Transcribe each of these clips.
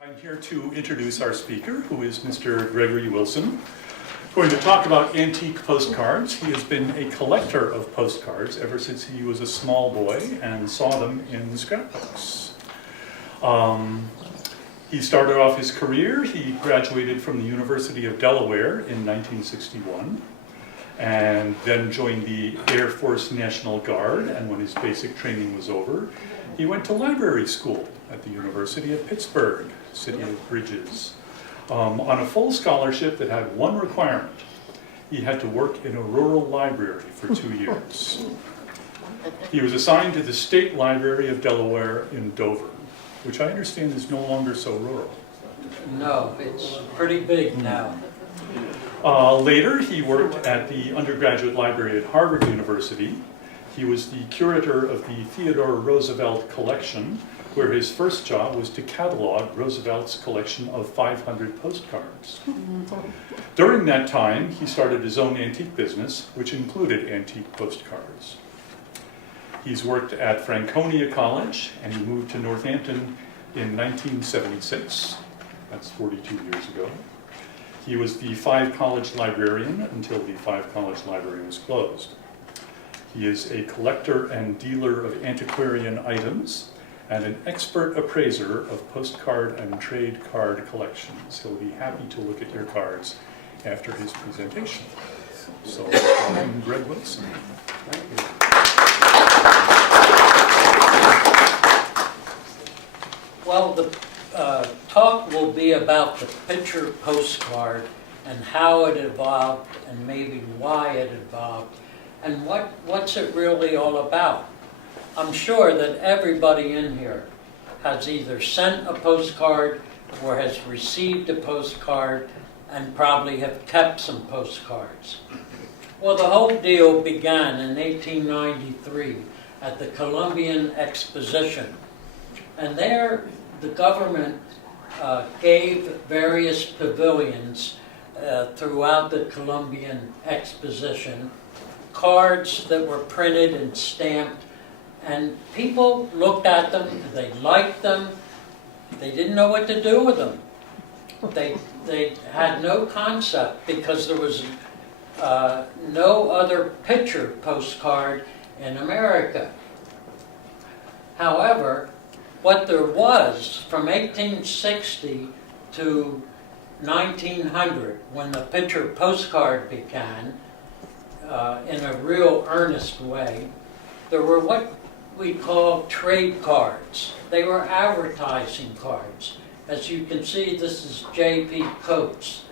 I'm here to introduce our speaker, who is Mr. Gregory Wilson, going to talk about antique postcards. He has been a collector of postcards ever since he was a small boy and saw them in scrapbooks. He started off his career. He graduated from the University of Delaware in 1961 and then joined the Air Force National Guard, and when his basic training was over, he went to library school at the University of Pittsburgh, City of Bridges, on a full scholarship that had one requirement. He had to work in a rural library for 2 years. He was assigned to the State Library of Delaware in Dover, which I understand is no longer so rural. No, it's pretty big now. Later, he worked at the undergraduate library at Harvard University. He was the curator of the Theodore Roosevelt collection, where his first job was to catalog Roosevelt's collection of 500 postcards. During that time, he started his own antique business, which included antique postcards. He's worked at Franconia College, and he moved to Northampton in 1976. That's 42 years ago. He was the Five College librarian until the Five College library was closed. He is a collector and dealer of antiquarian items and an expert appraiser of postcard and trade card collections. He'll be happy to look at your cards after his presentation. So, welcome, Greg Wilson. Thank you. Well, the talk will be about the picture postcard and how it evolved and maybe why it evolved and what's it really all about. I'm sure that everybody in here has either sent a postcard or has received a postcard and probably have kept some postcards. Well, the whole deal began in 1893 at the Columbian Exposition. And there, the government gave various pavilions throughout the Columbian Exposition cards that were printed and stamped, and people looked at them, they liked them, they didn't know what to do with them. They had no concept because there was no other picture postcard in America. However, what there was from 1860 to 1900, when the picture postcard began in a real earnest way, there were what we call trade cards. They were advertising cards. As you can see, this is J.P. Coates.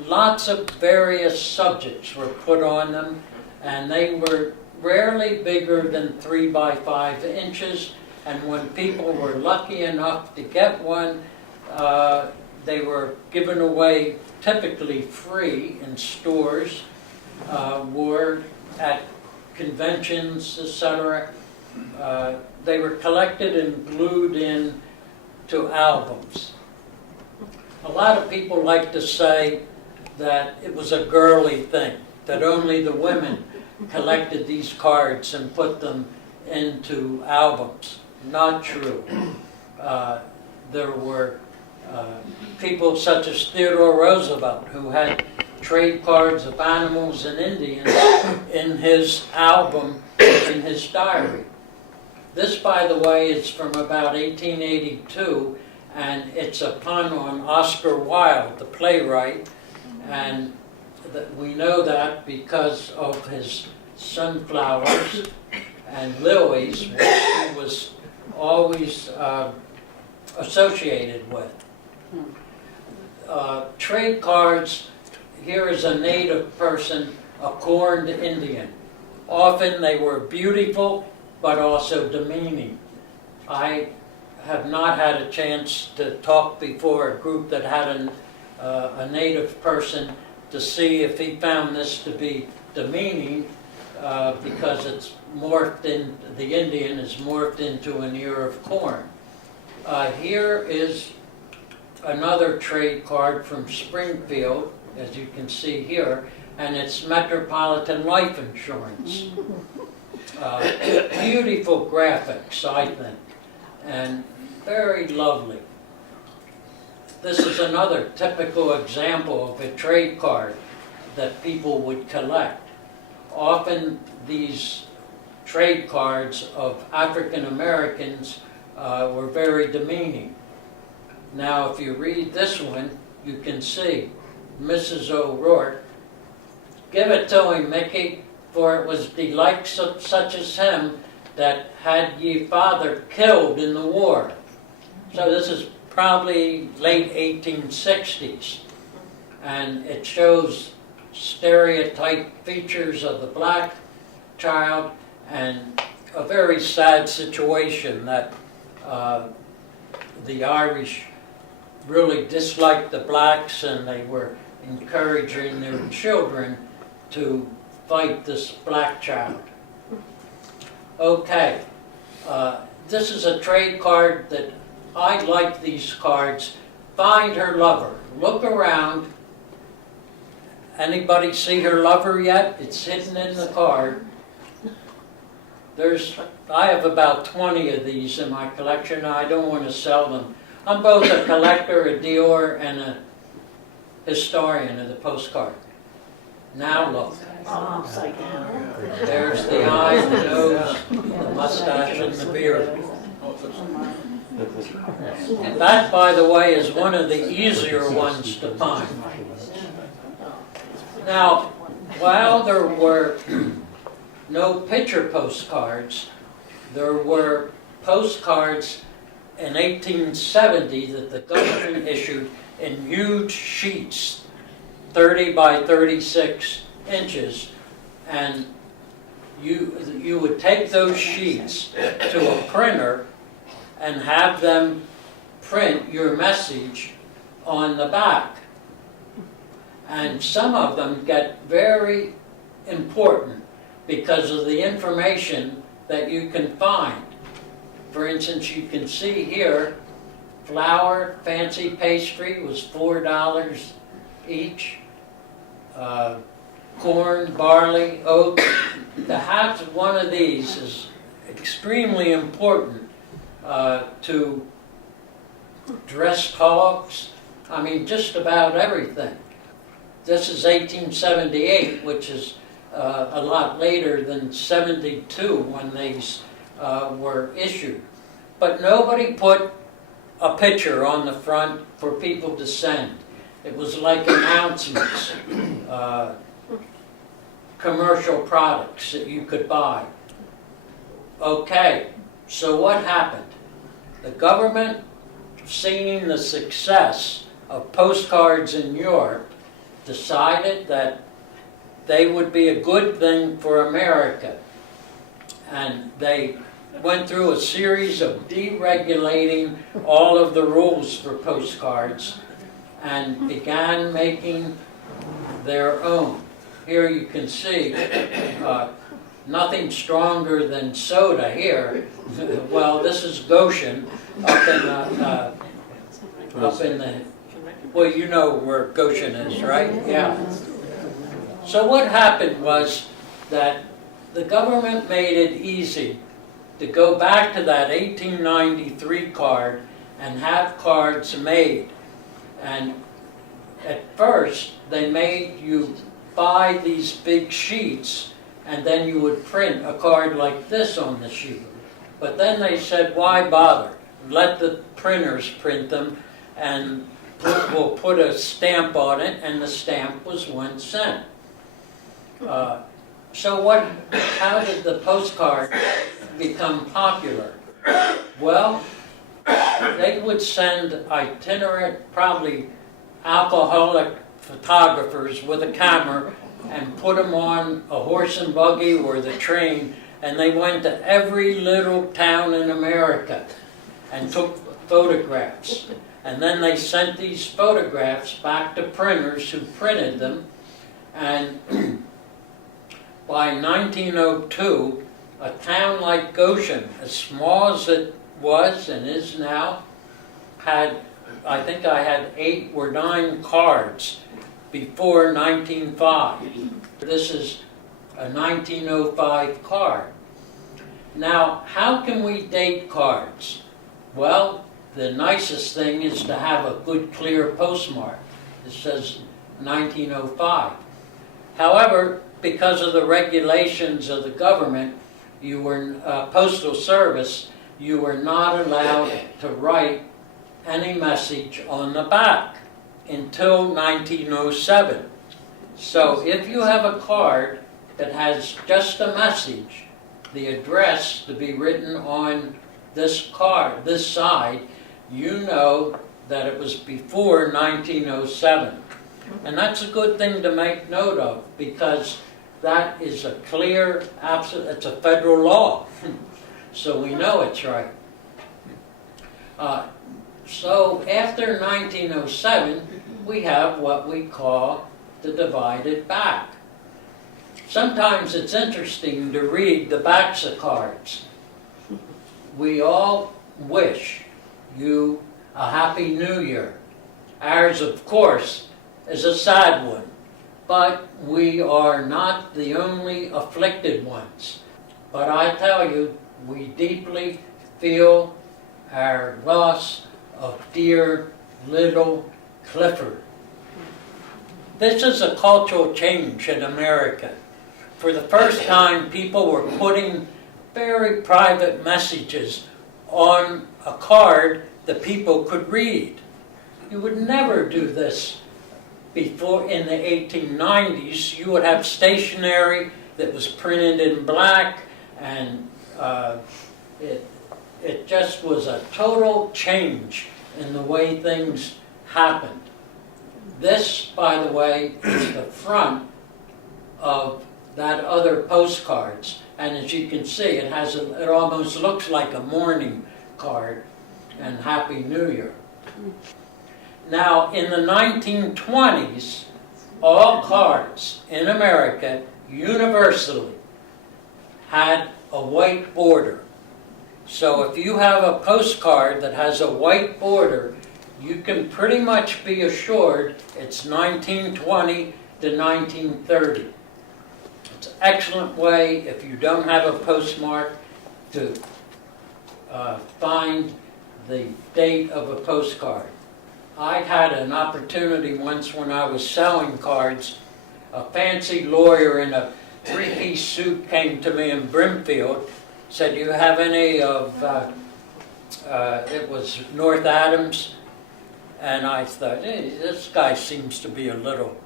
Lots of various subjects were put on them, and they were rarely bigger than 3 by 5 inches. And when people were lucky enough to get one, they were given away typically free in stores, or at conventions, etc. They were collected and glued in to albums. A lot of people like to say that it was a girly thing, that only the women collected these cards and put them into albums. Not true. There were people such as Theodore Roosevelt who had trade cards of animals and Indians in his album, in his diary. This, by the way, is from about 1882, and it's a pun on Oscar Wilde, the playwright, and we know that because of his sunflowers and lilies, which he was always associated with. Trade cards, here is a native person, a corned Indian. Often they were beautiful, but also demeaning. I have not had a chance to talk before a group that had a native person to see if he found this to be demeaning, because it's morphed in, the Indian is morphed into an ear of corn. Here is another trade card from Springfield, as you can see here, and it's Metropolitan Life Insurance. Beautiful graphics, I think, and very lovely. this is another typical example of a trade card that people would collect. Often these trade cards of African Americans were very demeaning. Now, if you read this one, you can see Mrs. O'Rourke, "Give it to him, Mickey, for it was delight such as him that had ye father killed in the war." So this is probably late 1860s, and it shows stereotype features of the black child and a very sad situation that the Irish really disliked the blacks, and they were encouraging their children to fight this black child. Okay, this is a trade card that I like these cards. Find her lover. Look around. Anybody see her lover yet? It's hidden in the card. I have about 20 of these in my collection. I don't want to sell them. I'm both a collector, a dealer, and a historian of the postcard. Now look. There's the eye, the nose, the mustache, and the beard. That, by the way, is one of the easier ones to find. Now, while there were no picture postcards, there were postcards in 1870 that the government issued in huge sheets, 30 by 36 inches, and you would take those sheets to a printer and have them print your message on the back. And some of them get very important because of the information that you can find. For instance, you can see here, flour, fancy pastry was $4 each. Corn, barley, oats. To have one of these is extremely important to dress hogs. I mean, just about everything. This is 1878, which is a lot later than 72 when these were issued. But nobody put a picture on the front for people to send. It was like announcements, commercial products that you could buy. Okay, so what happened? The government, seeing the success of postcards in Europe, decided that they would be a good thing for America. And they went through a series of deregulating all of the rules for postcards and began making their own. Here you can see nothing stronger than soda here. Well, this is Goshen up in the, well, you know where Goshen is, right? Yeah. So what happened was that the government made it easy to go back to that 1893 card and have cards made. And at first, they made you buy these big sheets, and then you would print a card like this on the sheet. But then they said, why bother? Let the printers print them, and we'll put a stamp on it, and the stamp was 1 cent. So how did the postcard become popular? Well, they would send itinerant, probably alcoholic photographers with a camera and put them on a horse and buggy or the train, and they went to every little town in America and took photographs. And then they sent these photographs back to printers who printed them, and by 1902, a town like Goshen, as small as it was and is now, had, I think I had 8 or 9 cards before 1905. This is a 1905 card. Now, how can we date cards? Well, the nicest thing is to have a good clear postmark. It says 1905. However, because of the regulations of the government, you were, Postal Service, you were not allowed to write any message on the back until 1907. So if you have a card that has just a message, the address to be written on this card, this side, you know that it was before 1907. And that's a good thing to make note of, because that is a clear, absolute, it's a federal law. So we know it's right. So after 1907, we have what we call the divided back. Sometimes it's interesting to read the backs of cards. We all wish you a Happy New Year. Ours, of course, is a sad one, but we are not the only afflicted ones. But I tell you, we deeply feel our loss of dear little Clifford. This is a cultural change in America. For the first time, people were putting very private messages on a card that people could read. You would never do this before. In the 1890s. You would have stationery that was printed in black, and it just was a total change in the way things happened. This, by the way, is the front of that other postcards, and as you can see, it has it almost looks like a mourning card, and Happy New Year. Now, in the 1920s, all cards in America universally had a white border. So if you have a postcard that has a white border, you can pretty much be assured it's 1920 to 1930. It's an excellent way, if you don't have a postmark, to find the date of a postcard. I had an opportunity once when I was selling cards. A fancy lawyer in a three-piece suit came to me in Brimfield, said, "Do you have any of," it was North Adams, and I thought, hey, this guy seems to be a little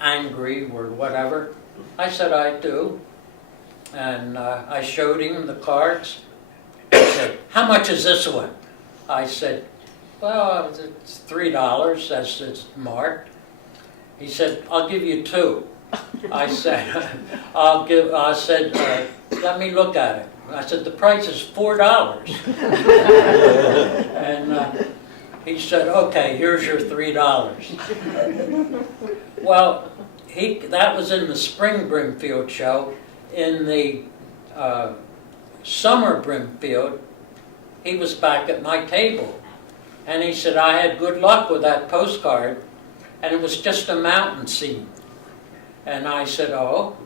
angry or whatever. I said, "I do." And I showed him the cards. He said, "How much is this one?" I said, "Well, it's $3 as it's marked." He said, "I'll give you two." I said, "Let me look at it." I said, "The price is $4. And he said, "Okay, here's your $3. Well, that was in the spring Brimfield show. In the summer Brimfield, he was back at my table. And he said, "I had good luck with that postcard, and it was just a mountain scene." And I said, "Oh?"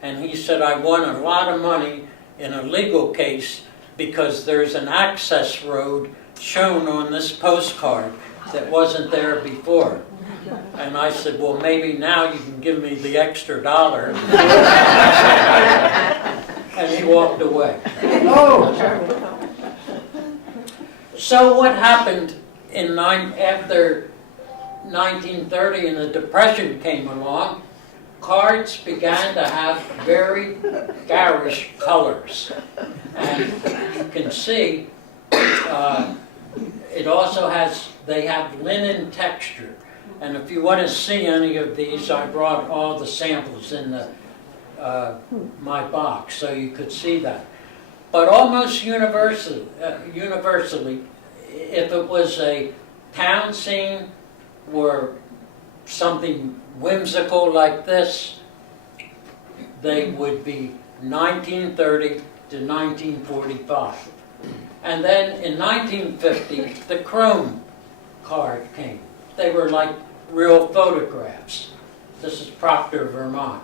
And he said, "I won a lot of money in a legal case because there's an access road shown on this postcard that wasn't there before." And I said, "Well, maybe now you can give me the extra $1." And he walked away. So what happened after 1930 and the Depression came along? Cards began to have very garish colors. And you can see it also they have linen texture. And if you want to see any of these, I brought all the samples in my box so you could see that. But almost universally, if it was a town scene or something whimsical like this, they would be 1930 to 1945. And then in 1950, the chrome card came. They were like real photographs. This is Proctor, Vermont.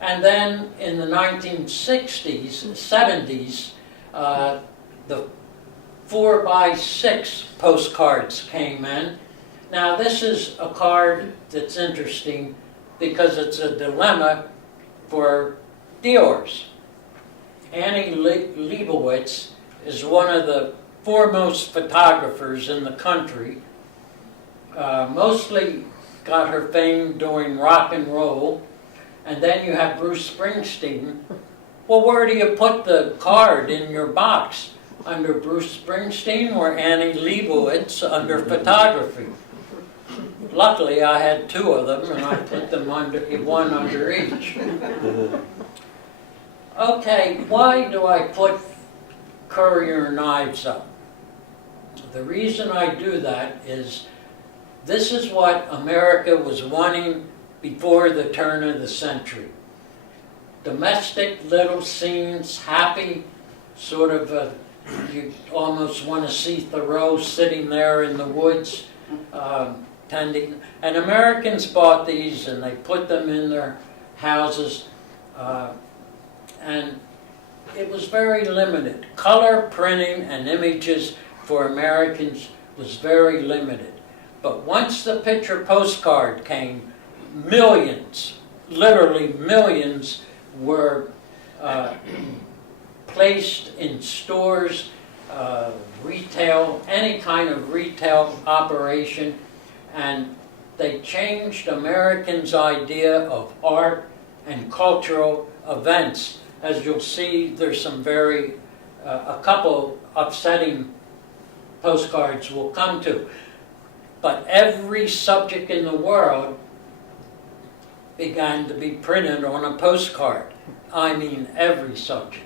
And then in the 1960s, 70s, the 4x6 postcards came in. Now this is a card that's interesting because it's a dilemma for Dior's. Annie Leibovitz is one of the foremost photographers in the country. Mostly got her fame doing rock and roll. And then you have Bruce Springsteen. Well, where do you put the card in your box? Under Bruce Springsteen or Annie Leibovitz under photography? Luckily, I had two of them, and I put them under one under each. Okay, why do I put Currier knives up? The reason I do that is this is what America was wanting before the turn of the century. Domestic little scenes, happy, sort of, you almost want to see Thoreau sitting there in the woods, tending. And Americans bought these and they put them in their houses, and it was very limited. Color printing and images for Americans was very limited. But once the picture postcard came, millions, literally millions, were placed in stores, retail, any kind of retail operation, and they changed Americans' idea of art and cultural events. As you'll see, there's some a couple upsetting postcards we'll come to. But every subject in the world began to be printed on a postcard. I mean every subject.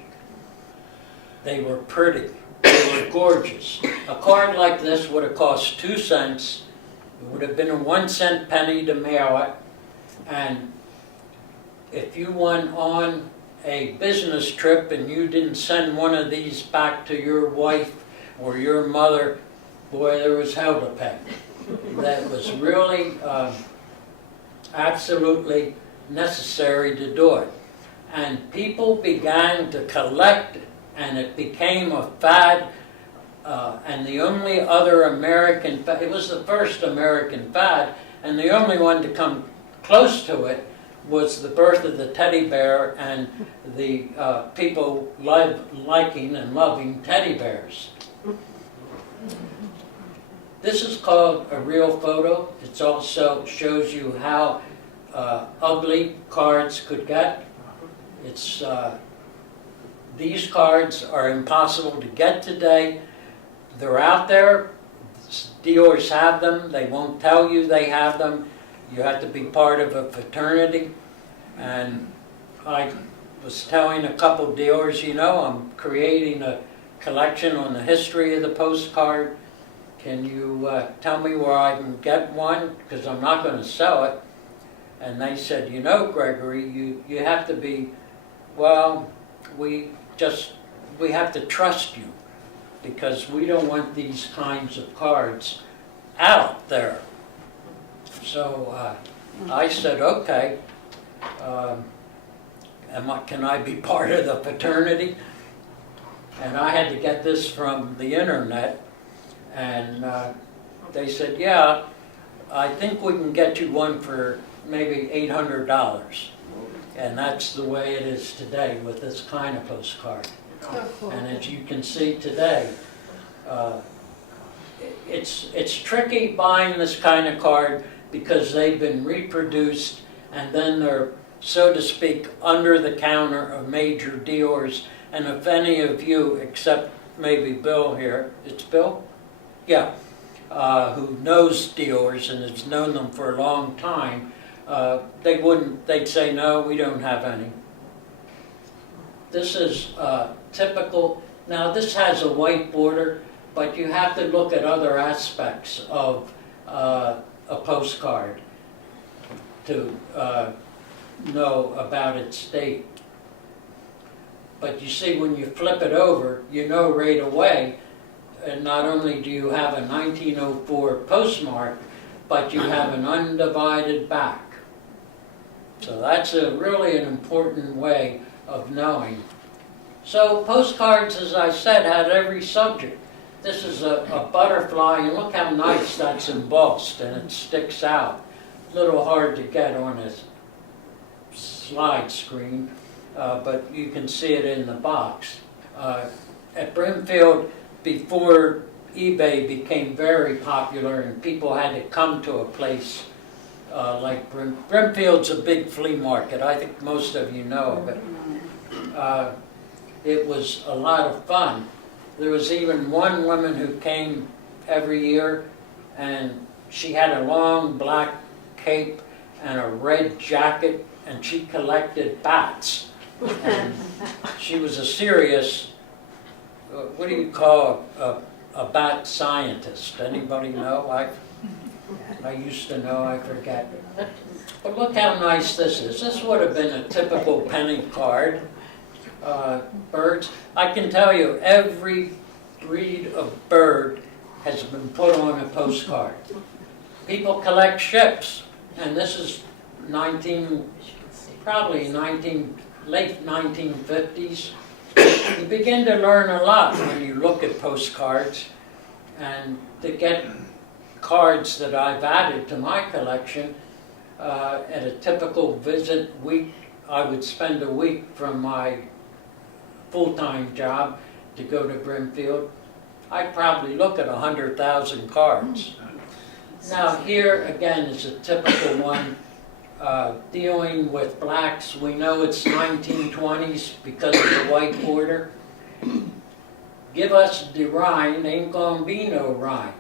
They were pretty. They were gorgeous. A card like this would have cost 2 cents. It would have been a 1-cent penny to mail it. And if you went on a business trip and you didn't send one of these back to your wife or your mother, boy, there was hell to pay. That was really absolutely necessary to do it. And people began to collect, and it became a fad. And the only other American, it was the first American fad, and the only one to come close to it was the birth of the teddy bear and the people liking and loving teddy bears. This is called a real photo. It also shows you how ugly cards could get. It's these cards are impossible to get today. They're out there. Dealers have them. They won't tell you they have them. You have to be part of a fraternity. And I was telling a couple dealers, you know, I'm creating a collection on the history of the postcard. Can you tell me where I can get one? Because I'm not going to sell it. And they said, you know, Gregory, you have to be, well, we have to trust you, because we don't want these kinds of cards out there. So I said, okay, can I be part of the fraternity? And I had to get this from the internet. And they said, yeah, I think we can get you one for maybe $800. And that's the way it is today with this kind of postcard. Oh, cool. And as you can see today, it's tricky buying this kind of card because they've been reproduced and then they're, so to speak, under the counter of major dealers. And if any of you, except maybe Bill here, it's Bill? Yeah, who knows dealers and has known them for a long time, they'd say, no, we don't have any. This is typical. Now this has a white border, but you have to look at other aspects of a postcard to know about its date. But you see, when you flip it over, you know right away, and not only do you have a 1904 postmark, but you have an undivided back. So that's really an important way of knowing. So postcards, as I said, had every subject. This is a butterfly, and look how nice that's embossed, and it sticks out. A little hard to get on a slide screen, but you can see it in the box. At Brimfield, before eBay became very popular and people had to come to a place like Brimfield's a big flea market. I think most of you know of it. It was a lot of fun. There was even one woman who came every year, and she had a long black cape and a red jacket, and she collected bats. And she was a serious, what do you call a bat scientist? Anybody know? I used to know, I forget. But look how nice this is. This would have been a typical penny card. Birds. I can tell you, every breed of bird has been put on a postcard. People collect ships, and this is probably late 1950s. You begin to learn a lot when you look at postcards, and to get cards that I've added to my collection, at a typical visit week, I would spend a week from my full-time job to go to Brimfield. I'd probably look at 100,000 cards. Now here again is a typical one dealing with blacks. We know it's 1920s because of the white border. Give us the Rhine, ain't gonna be no Rhine.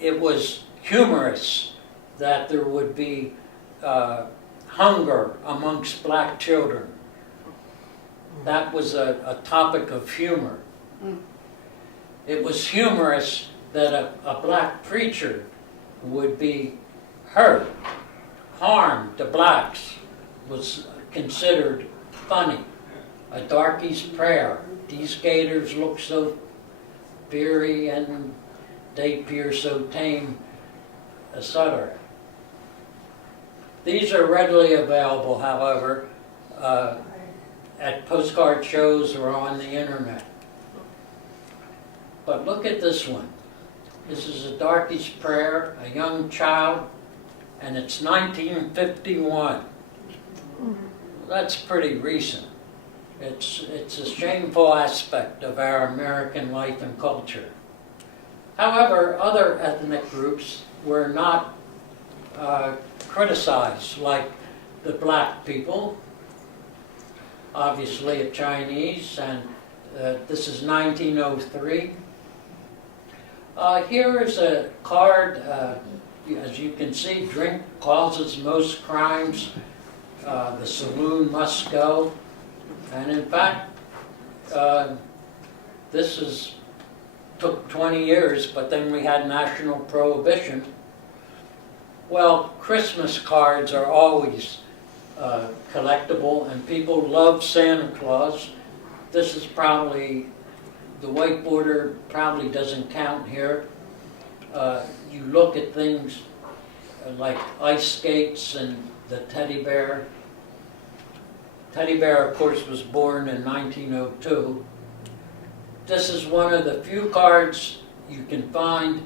It was humorous that there would be hunger amongst black children. That was a topic of humor. It was humorous that a black preacher would be hurt, harmed to blacks, was considered funny. A darky's prayer. These gators look so fiery and they appear so tame, etc. These are readily available, however, at postcard shows or on the internet. But look at this one. This is a darky's prayer, a young child, and it's 1951. That's pretty recent. It's a shameful aspect of our American life and culture. However, other ethnic groups were not criticized, like the black people, obviously a Chinese, and this is 1903. Here is a card, as you can see, drink causes most crimes, the saloon must go, and in fact, this took 20 years, but then we had national prohibition. Well, Christmas cards are always collectible, and people love Santa Claus. This is probably, the white border probably doesn't count here. You look at things like ice skates and the teddy bear. Teddy bear, of course, was born in 1902. This is one of the few cards you can find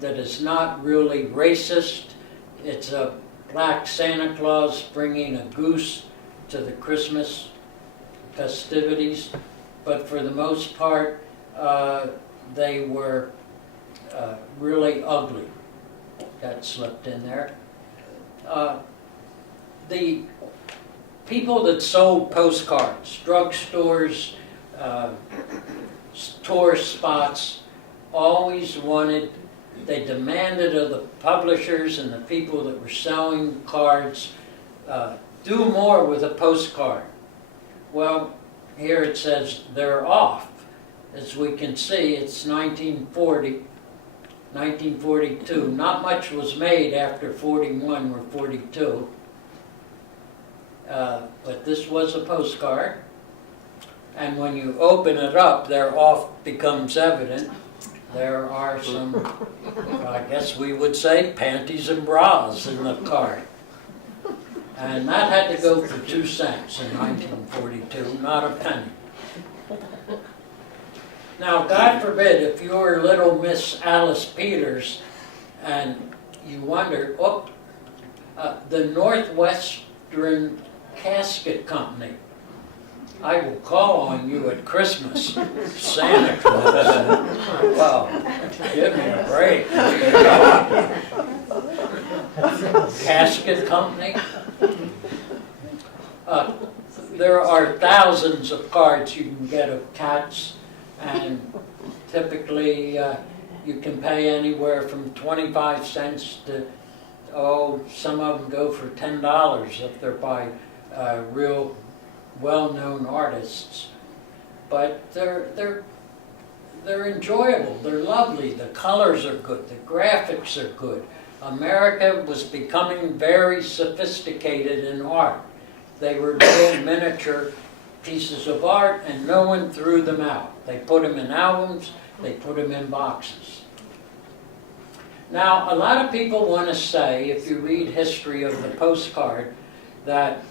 that is not really racist. It's a black Santa Claus bringing a goose to the Christmas festivities, but for the most part, they were really ugly. That slipped in there. The people that sold postcards, drugstores, tourist spots, always wanted, they demanded of the publishers and the people that were selling cards, do more with a postcard. Well, here it says they're off. As we can see, it's 1940, 1942. Not much was made after 41 or 42. But this was a postcard. And when you open it up, their off becomes evident. There are some, I guess we would say, panties and bras in the card. And that had to go for 2 cents in 1942, not a penny. Now, God forbid, if you were little Miss Alice Peters and you wondered, the Northwestern Casket Company, I will call on you at Christmas, Santa Claus. Well, give me a break. Casket Company. There are thousands of cards you can get of cats, and typically you can pay anywhere from 25 cents to, some of them go for $10 if they're by real well-known artists. But they're enjoyable, they're lovely, the colors are good, the graphics are good. America was becoming very sophisticated in art. They were little miniature pieces of art, and no one threw them out. They put them in albums, they put them in boxes. Now, a lot of people want to say, if you read history of the postcard, that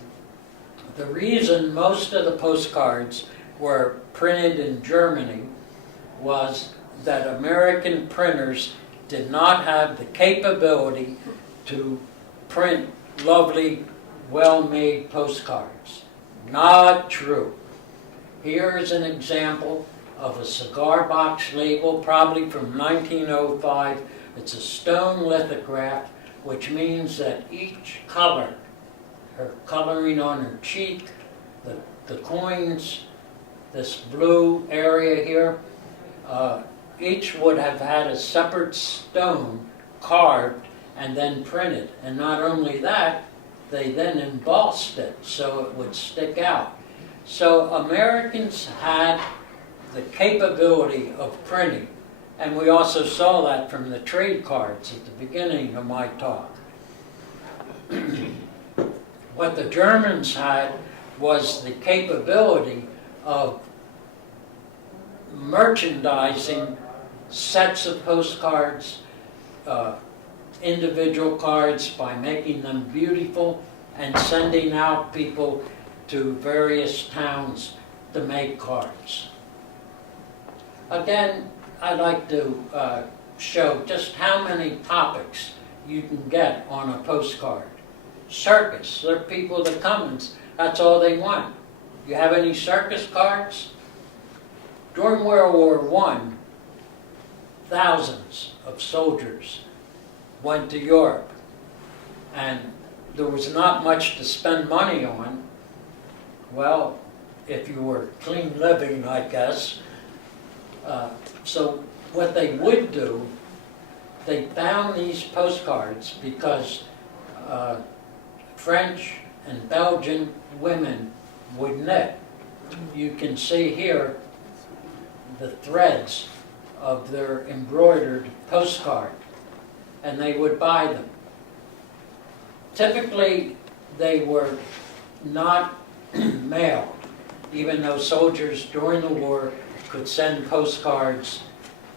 the reason most of the postcards were printed in Germany was that American printers did not have the capability to print lovely, well-made postcards. Not true. Here is an example of a cigar box label, probably from 1905. It's a stone lithograph, which means that each color, her coloring on her cheek, the coins, this blue area here, each would have had a separate stone carved and then printed. And not only that, they then embossed it so it would stick out. So Americans had the capability of printing, and we also saw that from the trade cards at the beginning of my talk. What the Germans had was the capability of merchandising sets of postcards, individual cards, by making them beautiful and sending out people to various towns to make cards. Again, I'd like to show just how many topics you can get on a postcard. Circus, there are people that come and that's all they want. You have any circus cards? During World War I, thousands of soldiers went to Europe, and there was not much to spend money on. Well, if you were clean living, I guess. So what they would do, they found these postcards because French and Belgian women would knit. You can see here the threads of their embroidered postcard, and they would buy them. Typically, they were not mailed, even though soldiers during the war could send postcards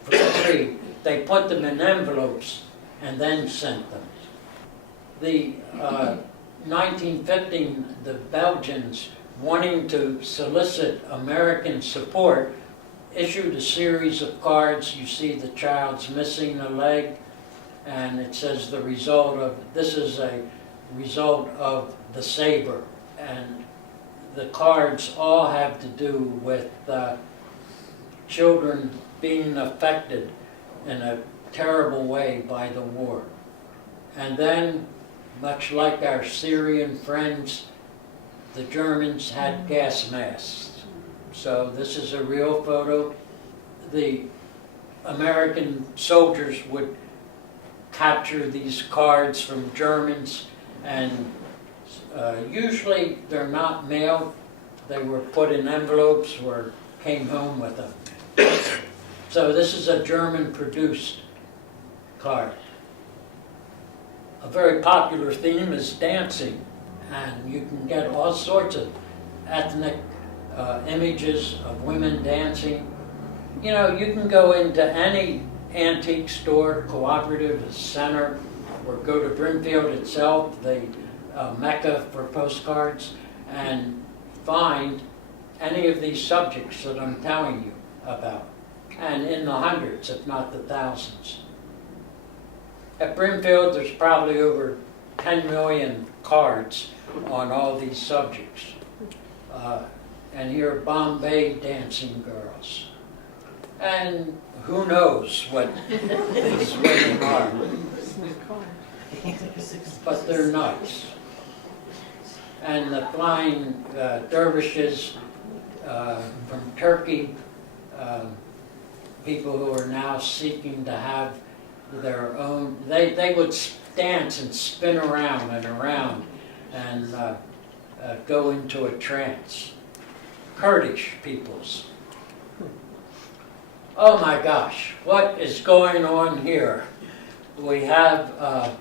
for free. They put them in envelopes and then sent them. The 1915, the Belgians, wanting to solicit American support, issued a series of cards. You see the child's missing a leg, and it says the result of, this is a result of the saber. And the cards all have to do with children being affected in a terrible way by the war. And then, much like our Syrian friends, the Germans had gas masks. So this is a real photo. The American soldiers would capture these cards from Germans, and usually they're not mailed. They were put in envelopes or came home with them. So this is a German-produced card. A very popular theme is dancing, and you can get all sorts of ethnic images of women dancing. You know, you can go into any antique store, cooperative center, or go to Brimfield itself, the mecca for postcards, and find any of these subjects that I'm telling you about. and in the hundreds, if not the thousands. At Brimfield, there's probably over 10 million cards on all these subjects. And here are Bombay dancing girls. And who knows what these women are. But they're nuts. And the flying dervishes from Turkey, people who are now seeking to have their own, they would dance and spin around and around and go into a trance. Kurdish peoples. Oh my gosh, what is going on here? We have a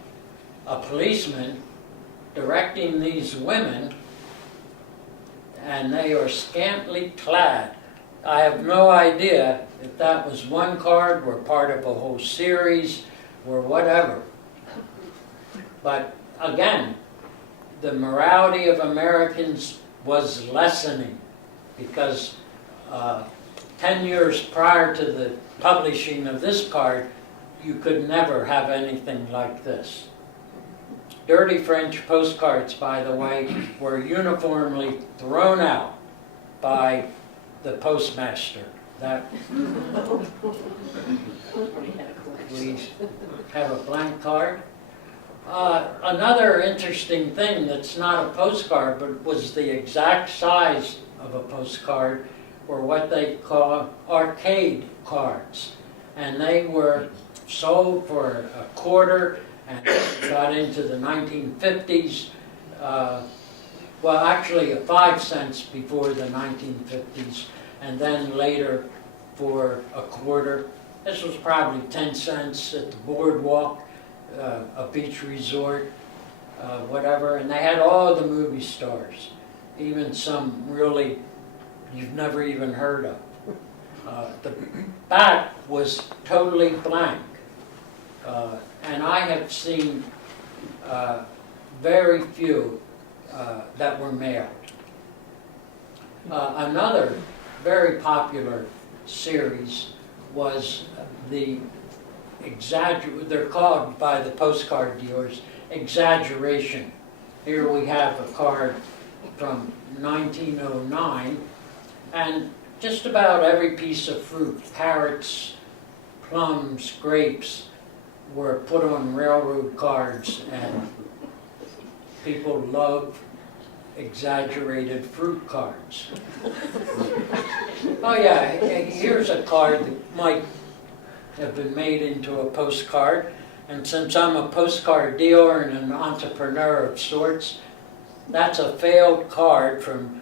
policeman directing these women, and they are scantily clad. I have no idea if that was one card or part of a whole series or whatever. But again, the morality of Americans was lessening because 10 years prior to the publishing of this card, you could never have anything like this. Dirty French postcards, by the way, were uniformly thrown out by the postmaster. That we have a blank card. Another interesting thing that's not a postcard, but was the exact size of a postcard, were what they call arcade cards. And they were sold for a quarter and got into the 1950s. Well, actually 5 cents before the 1950s, and then later for a quarter. This was probably 10 cents at the boardwalk, a beach resort, whatever. And they had all the movie stars, even some really you've never even heard of. The back was totally blank. And I have seen very few that were mailed. Another very popular series was the they're called by the postcard dealers exaggeration. Here we have a card from 1909, and just about every piece of fruit, carrots, plums, grapes, were put on railroad cards, and people love exaggerated fruit cards. Oh yeah, here's a card that might have been made into a postcard, and since I'm a postcard dealer and an entrepreneur of sorts, that's a failed card from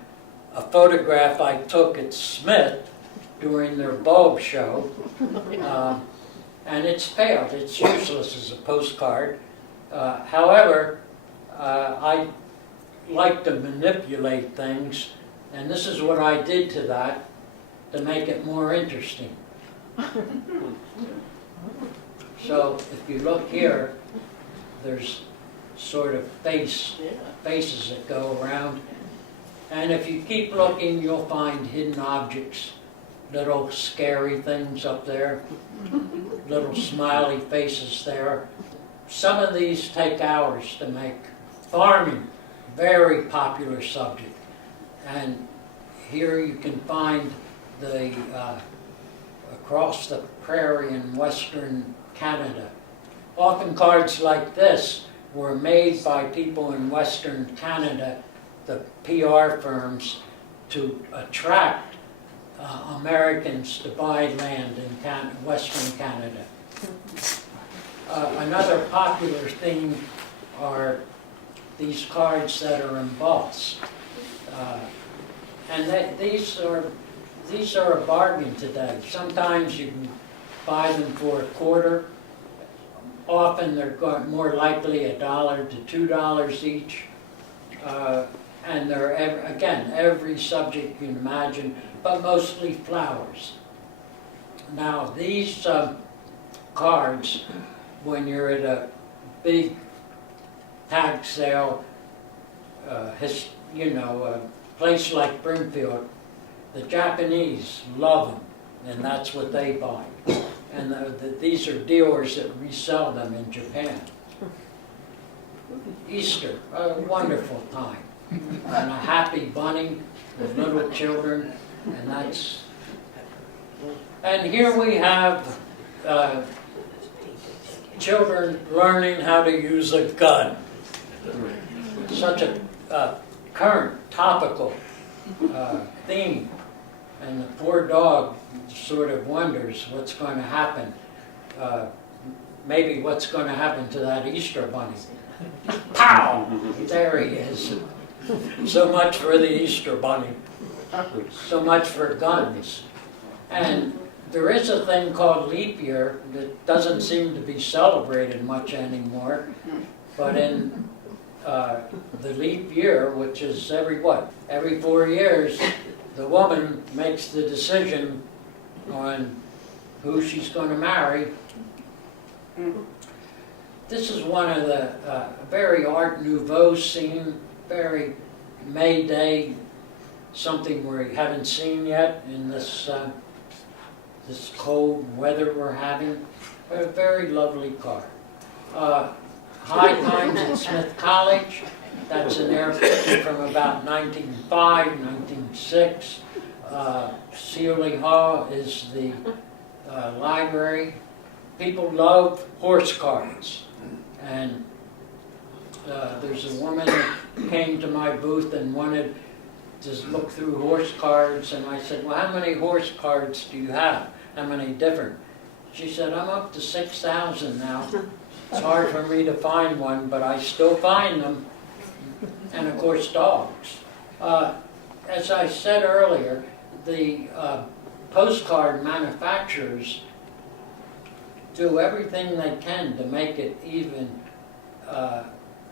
a photograph I took at Smith during their bulb show. And it's failed. It's useless as a postcard. However, I like to manipulate things, and this is what I did to that to make it more interesting. So if you look here, there's sort of faces that go around. And if you keep looking, you'll find hidden objects, little scary things up there, little smiley faces there. Some of these take hours to make. Farming, very popular subject. And here you can find the across the prairie in western Canada. Often cards like this were made by people in western Canada, the PR firms, to attract Americans to buy land in western Canada. Another popular thing are these cards that are embossed. And these are a bargain today. Sometimes you can buy them for a quarter. Often they're more likely $1 to $2 each. And they're, again, every subject you can imagine, but mostly flowers. Now these cards, when you're at a big tag sale, a place like Brimfield, the Japanese love them. and that's what they buy. And these are dealers that resell them in Japan. Easter, a wonderful time, and a happy bunny with little children, and that's. And here we have children learning how to use a gun. Such a current, topical theme, and the poor dog sort of wonders what's going to happen. Maybe what's going to happen to that Easter bunny. Pow! There he is. So much for the Easter bunny. So much for guns. And there is a thing called leap year that doesn't seem to be celebrated much anymore. But in the leap year, which is every 4 years, the woman makes the decision on who she's going to marry. This is one of the very Art Nouveau scene, very May Day, something we haven't seen yet in this this cold weather we're having. A very lovely car. High Times at Smith College, that's an air picture from about 1905, 1906. Sealy Hall is the library. People love horse cards. And there's a woman that came to my booth and wanted to look through horse cards, and I said, well, how many horse cards do you have? How many different? She said, I'm up to 6,000 now. It's hard for me to find one, but I still find them. And of course, dogs. As I said earlier, the postcard manufacturers do everything they can to make it even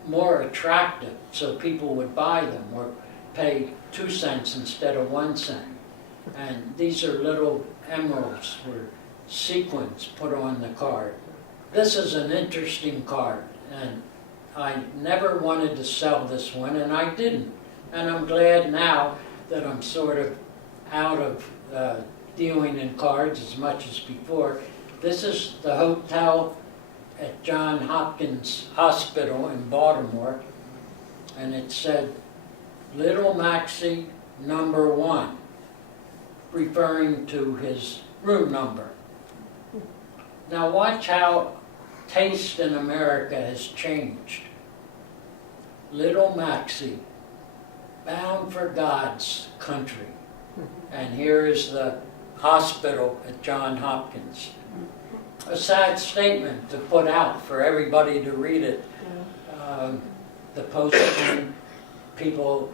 more attractive so people would buy them or pay 2 cents instead of 1 cent. And these are little emeralds or sequins put on the card. This is an interesting card, and I never wanted to sell this one, and I didn't. And I'm glad now that I'm sort of out of dealing in cards as much as before. This is the hotel at Johns Hopkins Hospital in Baltimore, and it said, Little Maxie number 1, referring to his room number. Now watch how taste in America has changed. Little Maxie, bound for God's country. And here is the hospital at Johns Hopkins. A sad statement to put out for everybody to read it. The postman, people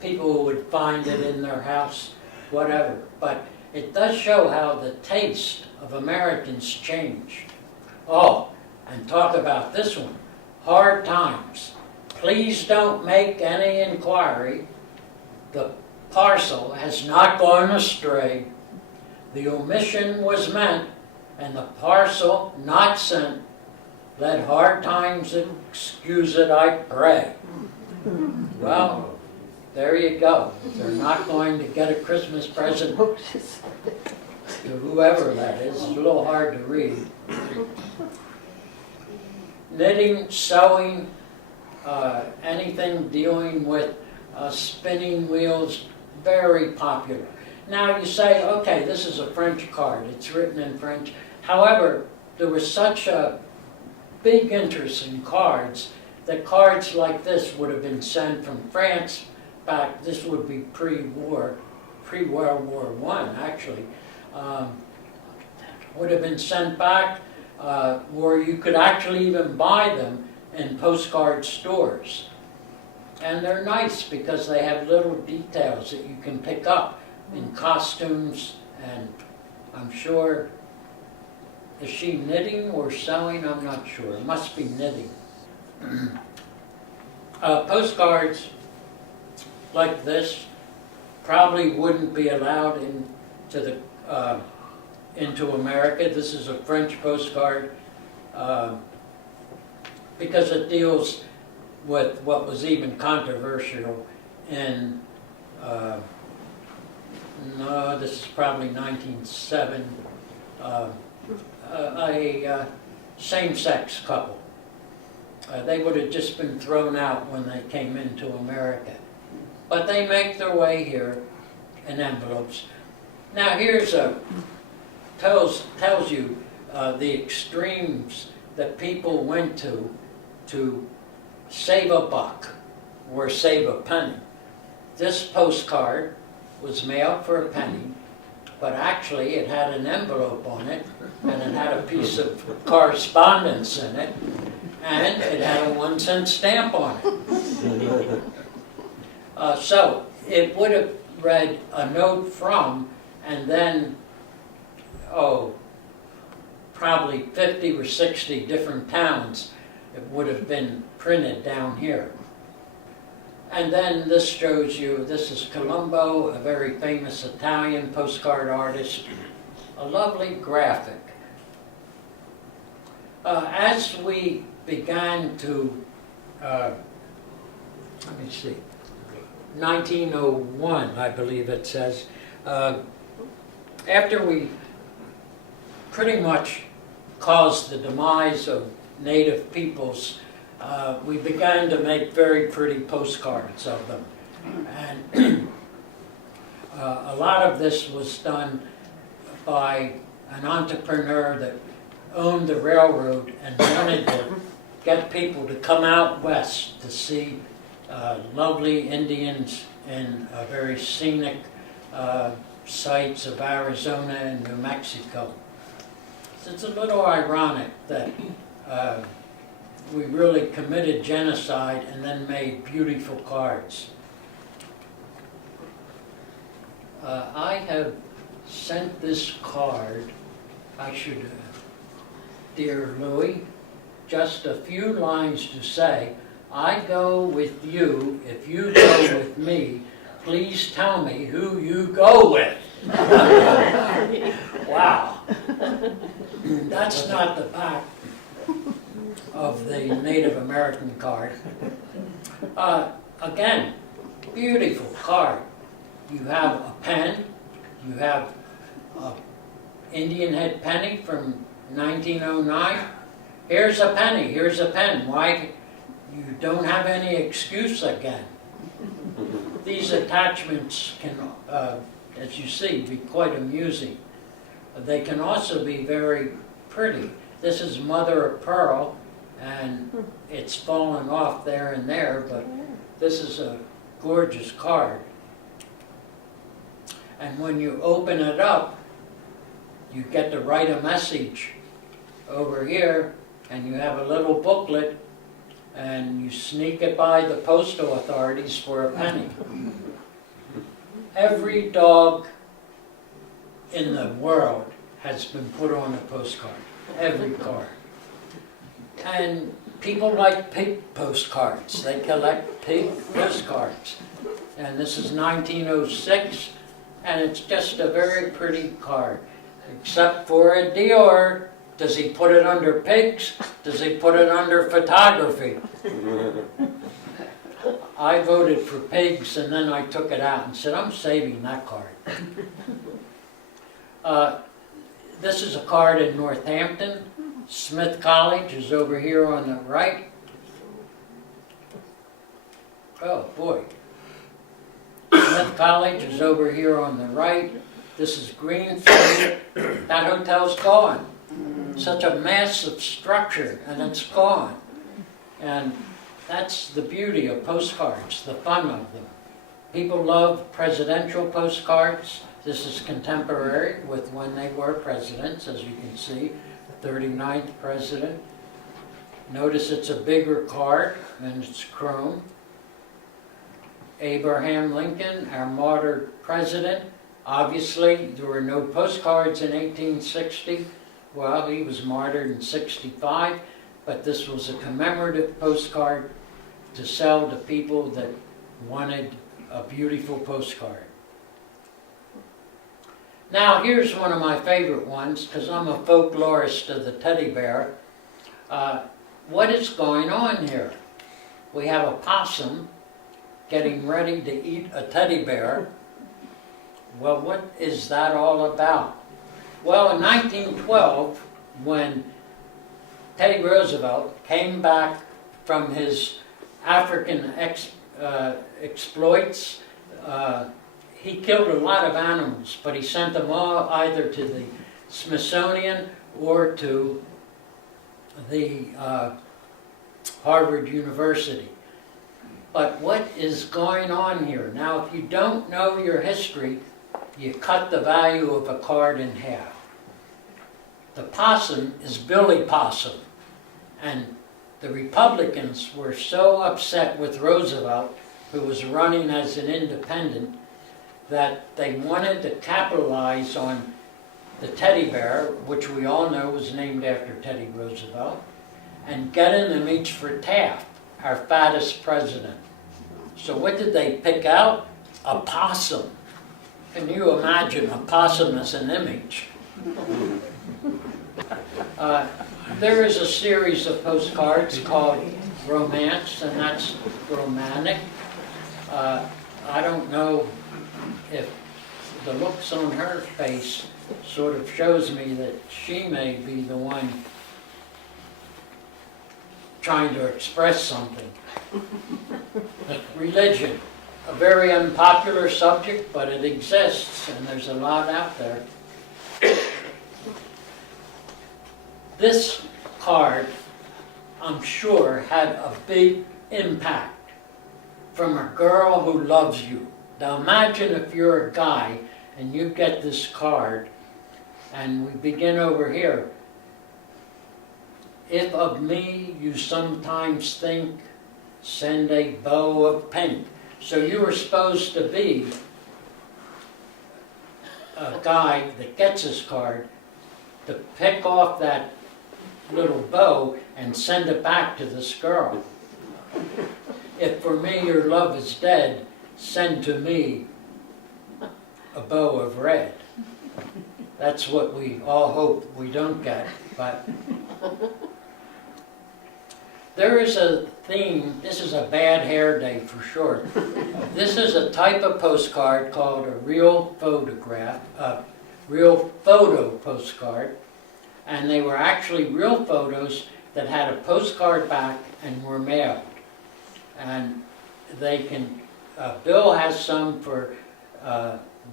who would find it in their house, whatever. But it does show how the taste of Americans change. Oh, and talk about this one. Hard Times. Please don't make any inquiry. The parcel has not gone astray. The omission was meant, and the parcel not sent. Let Hard Times excuse it, I pray. Well, there you go. They're not going to get a Christmas present to whoever that is. It's a little hard to read. Knitting, sewing, anything dealing with spinning wheels, very popular. Now you say, okay, this is a French card. It's written in French. However, there was such a big interest in cards that cards like this would have been sent from France back. This would be pre-war, pre-World War I actually. Would have been sent back where you could actually even buy them in postcard stores. And they're nice because they have little details that you can pick up in costumes, and I'm sure, is she knitting or sewing? I'm not sure. It must be knitting. Postcards like this probably wouldn't be allowed into America. This is a French postcard because it deals with what was even controversial in no, this is probably 1907, a same-sex couple. They would have just been thrown out when they came into America. But they make their way here in envelopes. Now here's tells you the extremes that people went to save a buck or save a penny. This postcard was mailed for a penny, but actually it had an envelope on it, and it had a piece of correspondence in it, and it had a 1-cent stamp on it. So it would have read a note from, and then, probably 50 or 60 different towns it would have been printed down here. And then this shows you, this is Colombo, a very famous Italian postcard artist, a lovely graphic. As we began to, let me see, 1901, I believe it says, after we pretty much caused the demise of native peoples, we began to make very pretty postcards of them. And a lot of this was done by an entrepreneur that owned the railroad and wanted to get people to come out west to see lovely Indians in very scenic sites of Arizona and New Mexico. So it's a little ironic that we really committed genocide and then made beautiful cards. I have sent this card, I should, dear Louis, just a few lines to say, I go with you, if you go with me, please tell me who you go with. Wow. That's not the back of the Native American card. Again, beautiful card. You have a pen, you have an Indian head penny from 1909. Here's a penny, here's a pen. Why? You don't have any excuse again. These attachments can, as you see, be quite amusing. They can also be very pretty. This is mother of pearl, and it's fallen off there and there, but this is a gorgeous card. And when you open it up, you get to write a message over here, and you have a little booklet, and you sneak it by the postal authorities for a penny. Every dog in the world has been put on a postcard, every card. And people like pig postcards. They collect pig postcards. And this is 1906, and it's just a very pretty card, except for a Dior. Does he put it under pigs? Does he put it under photography? I voted for pigs, and then I took it out and said, I'm saving that card. This is a card in Northampton. Smith College is over here on the right. Oh boy. Smith College is over here on the right. This is Greenfield. That hotel's gone. Such a massive structure, and it's gone. And that's the beauty of postcards, the fun of them. People love presidential postcards. This is contemporary with when they were presidents, as you can see, the 39th president. Notice it's a bigger card, and it's chrome. Abraham Lincoln, our martyred president. Obviously, there were no postcards in 1860. Well, he was martyred in 65, but this was a commemorative postcard to sell to people that wanted a beautiful postcard. Now, here's one of my favorite ones, because I'm a folklorist of the teddy bear. What is going on here? We have a possum getting ready to eat a teddy bear. Well, what is that all about? Well, in 1912, when Teddy Roosevelt came back from his African exploits, he killed a lot of animals, but he sent them all either to the Smithsonian or to the Harvard University. But what is going on here? Now, if you don't know your history, you cut the value of a card in half. The possum is Billy Possum, and the Republicans were so upset with Roosevelt, who was running as an independent, that they wanted to capitalize on the teddy bear, which we all know was named after Teddy Roosevelt, and getting them each for Taft, our fattest president. So what did they pick out? A possum. Can you imagine a possum as an image? There is a series of postcards called Romance, and that's romantic. I don't know if the looks on her face sort of shows me that she may be the one trying to express something. Religion, a very unpopular subject, but it exists, and there's a lot out there. This card, I'm sure, had a big impact from a girl who loves you. Now imagine if you're a guy and you get this card, and we begin over here. If of me you sometimes think, send a bow of pink. So you were supposed to be a guy that gets this card to pick off that little bow and send it back to this girl. If for me your love is dead, send to me a bow of red. That's what we all hope we don't get, but there is a theme. This is a bad hair day for sure. This is a type of postcard called a real photo postcard, and they were actually real photos that had a postcard back and were mailed. And they can, Bill has some for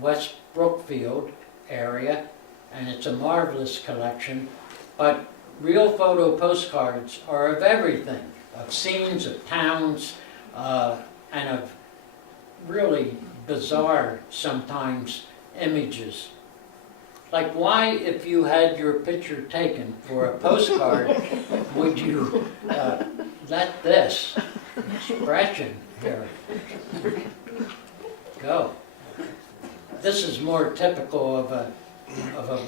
West Brookfield area, and it's a marvelous collection, but real photo postcards are of everything, of scenes, of towns, and of really bizarre, sometimes, images. Like, why, if you had your picture taken for a postcard, would you let this expression here go? This is more typical of a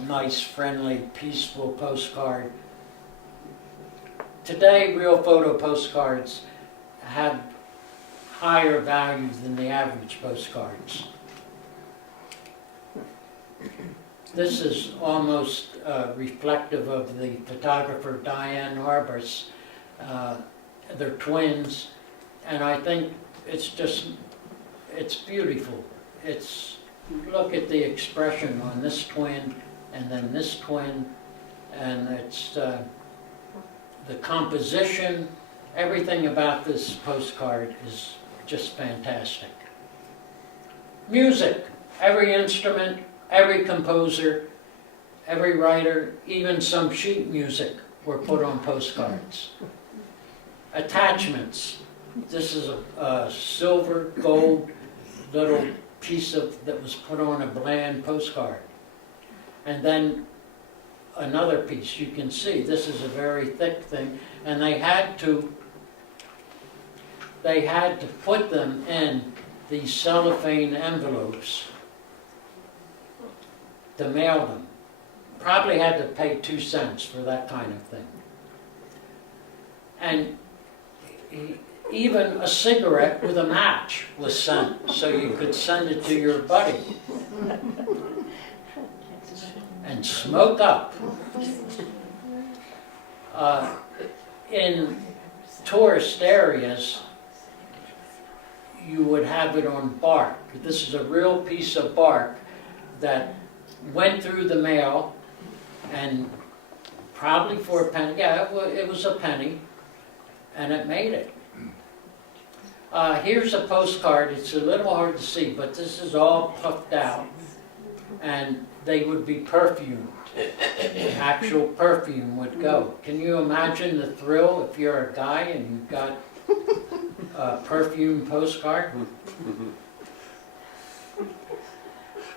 nice, friendly, peaceful postcard. Today, real photo postcards have higher value than the average postcards. This is almost reflective of the photographer Diane Arbus. They're twins, and I think it's beautiful. Look at the expression on this twin, and then this twin, and it's the composition, everything about this postcard is just fantastic. Music, every instrument, every composer, every writer, even some sheet music were put on postcards. Attachments. This is a silver, gold little piece that was put on a bland postcard. And then another piece, you can see, this is a very thick thing, and they had to put them in these cellophane envelopes to mail them. Probably had to pay 2 cents for that kind of thing. And even a cigarette with a match was sent, so you could send it to your buddy and smoke up. In tourist areas, you would have it on bark. This is a real piece of bark, that went through the mail, and probably for a penny, yeah, it was a penny, and it made it. Here's a postcard. It's a little hard to see, but this is all puffed out, and they would be perfumed. Actual perfume would go. Can you imagine the thrill if you're a guy and you've got a perfume postcard?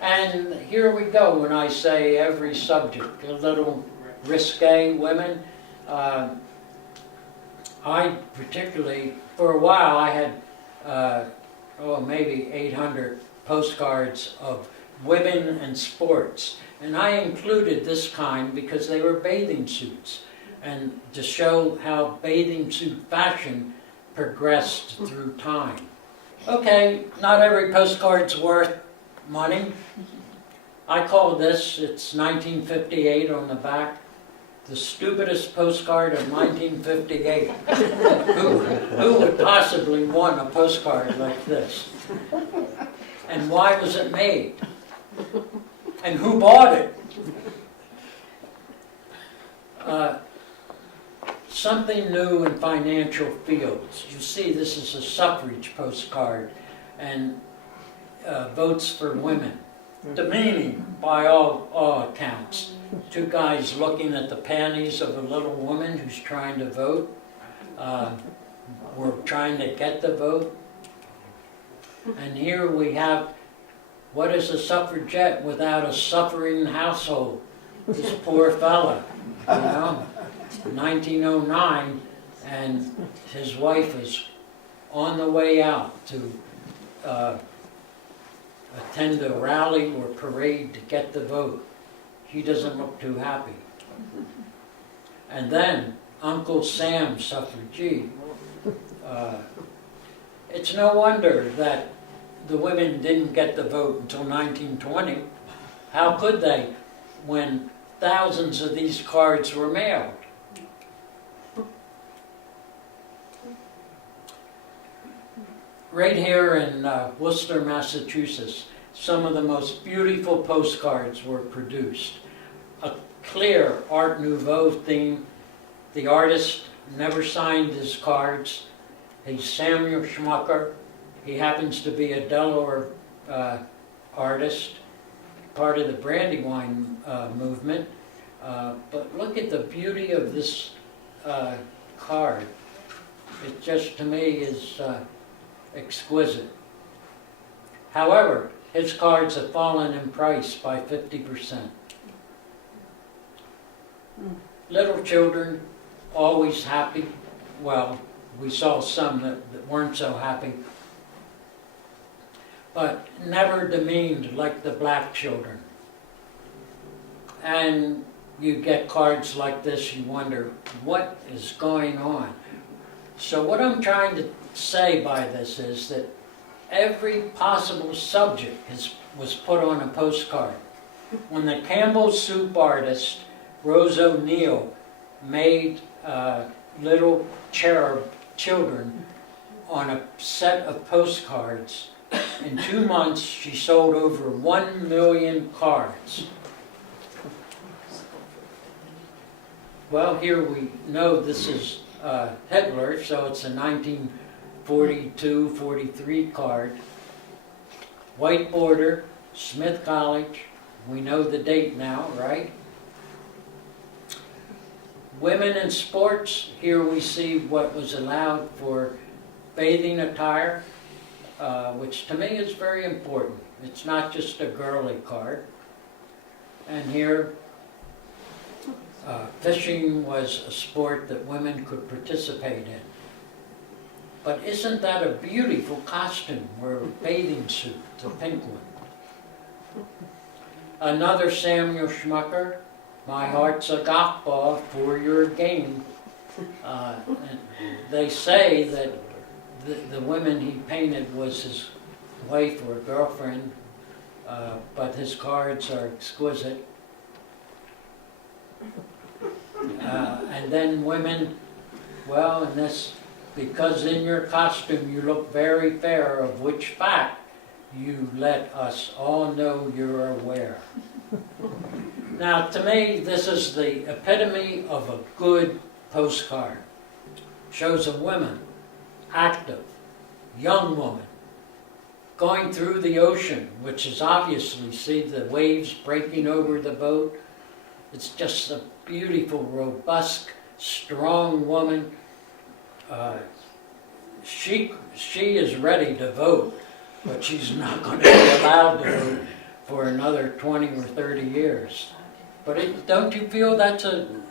And here we go when I say every subject, a little risque women. I particularly, for a while I had, maybe 800 postcards of women and sports. And I included this kind because they were bathing suits, and to show how bathing suit fashion progressed through time. Okay, not every postcard's worth money. I call this, it's 1958 on the back, the stupidest postcard of 1958. Who would possibly want a postcard like this? And why was it made? And who bought it? Something new in financial fields. You see, this is a suffrage postcard, and votes for women. Demeaning by all accounts. Two guys looking at the panties of a little woman who's trying to vote. We're trying to get the vote. And here we have, what is a suffragette without a suffering household? This poor fella, 1909, and his wife is on the way out to attend a rally or parade to get the vote. He doesn't look too happy. And then Uncle Sam, suffragette. It's no wonder that the women didn't get the vote until 1920. How could they when thousands of these cards were mailed? Right here in Worcester, Massachusetts, some of the most beautiful postcards were produced. A clear Art Nouveau theme. The artist never signed his cards. He's Samuel Schmucker. He happens to be a Delaware artist, part of the Brandywine movement. But look at the beauty of this card. It just, to me, is exquisite. However, his cards have fallen in price by 50%. Little children, always happy. Well, we saw some that weren't so happy. But never demeaned like the black children. And you get cards like this, you wonder, what is going on? So what I'm trying to say by this is that every possible subject was put on a postcard. When the Campbell Soup artist, Rose O'Neill, made little cherub children on a set of postcards, in 2 months she sold over 1 million cards. Well, here we know this is Hitler, so it's a 1942-43 card. White border, Smith College. We know the date now, right? Women in sports. Here we see what was allowed for bathing attire, which to me is very important. It's not just a girly card. And here, fishing was a sport that women could participate in. But isn't that a beautiful costume, or a bathing suit, the pink one? Another Samuel Schmucker, my heart's a golf ball for your game. And they say that the woman he painted was his wife or girlfriend, but his cards are exquisite. And then women, well, in this, because in your costume you look very fair, of which fact you let us all know you're aware. Now, to me, this is the epitome of a good postcard. Shows a woman, active, young woman, going through the ocean, which is obviously, see the waves breaking over the boat. It's just a beautiful, robust, strong woman. She is ready to vote, but she's not going to be allowed to vote for another 20 or 30 years. But don't you feel that's an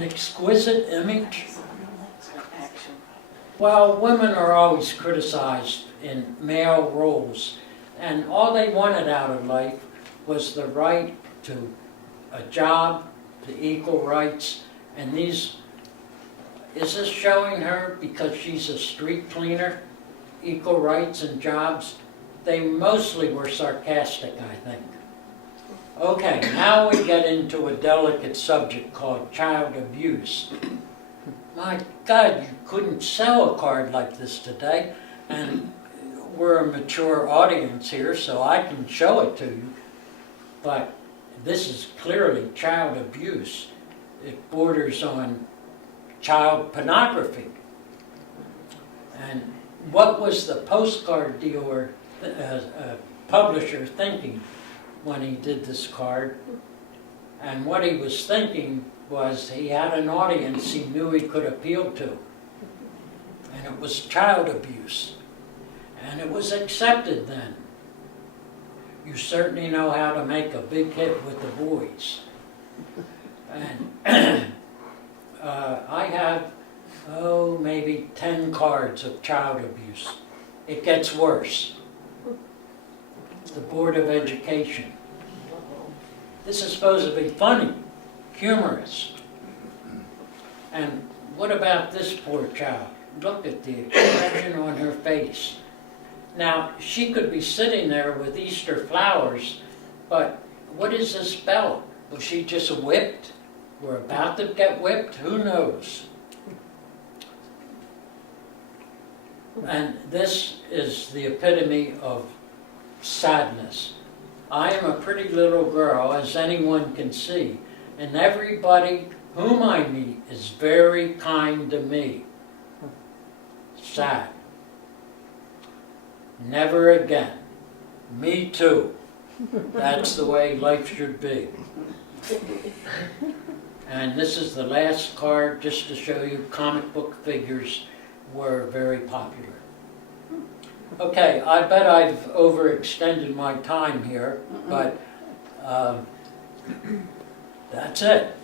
exquisite image? Well, women are always criticized in male roles, and all they wanted out of life was the right to a job, to equal rights, and these, is this showing her because she's a street cleaner, equal rights and jobs? They mostly were sarcastic, I think. Okay, now we get into a delicate subject called child abuse. My God, you couldn't sell a card like this today, and we're a mature audience here, so I can show it to you, but this is clearly child abuse. It borders on child pornography. And what was the postcard dealer, publisher thinking when he did this card? And what he was thinking was he had an audience he knew he could appeal to. And it was child abuse. And it was accepted then. You certainly know how to make a big hit with the boys. And I have, maybe 10 cards of child abuse. It gets worse. The Board of Education. This is supposed to be funny, humorous. And what about this poor child? Look at the expression on her face. Now, she could be sitting there with Easter flowers, but what is this belt? Was she just whipped? We're about to get whipped? Who knows? And this is the epitome of sadness. I am a pretty little girl, as anyone can see, and everybody whom I meet is very kind to me. Sad. Never again. Me too. That's the way life should be. And this is the last card, just to show you comic book figures were very popular. Okay, I bet I've overextended my time here, but that's it.